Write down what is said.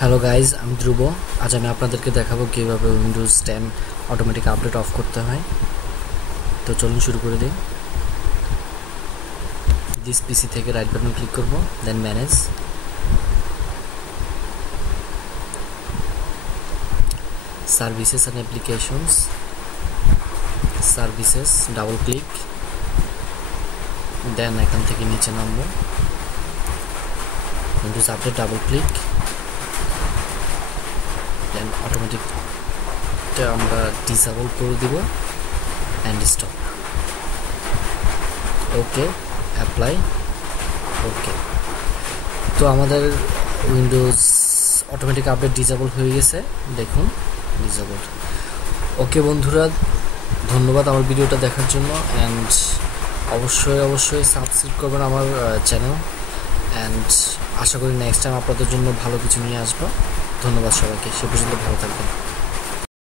Hello guys, আমি ধ্রুব। আজ আমি আপনাদেরকে দেখাবো কীভাবে উইন্ডোজ 10 অটোমেটিক আপডেট অফ করতে হয়। তো চলুন শুরু করে দিই। দিস পিসি থেকে রাইট বাটন ক্লিক করব, then manage, services and applications, services, double click, then এখান থেকে নিচে নামবো, Windows update, double click, then অটোমেটিকটা আমরা ডিসেবল করে দিব and stop. Okay, apply, okay. তো আমাদের উইন্ডোজ অটোমেটিক আপডেট ডিসেবল হয়ে গেছে, দেখুন ডিসেবল। ওকে বন্ধুরা, ধন্যবাদ আমার ভিডিওটা দেখার জন্য। অ্যান্ড অবশ্যই সাবস্ক্রাইব করবেন আমার চ্যানেল। অ্যান্ড আশা করি নেক্সট টাইম আপনাদের জন্য ভালো কিছু নিয়ে আসবো। ধন্যবাদ সবাইকে, সে পর্যন্ত ভালো থাকবেন।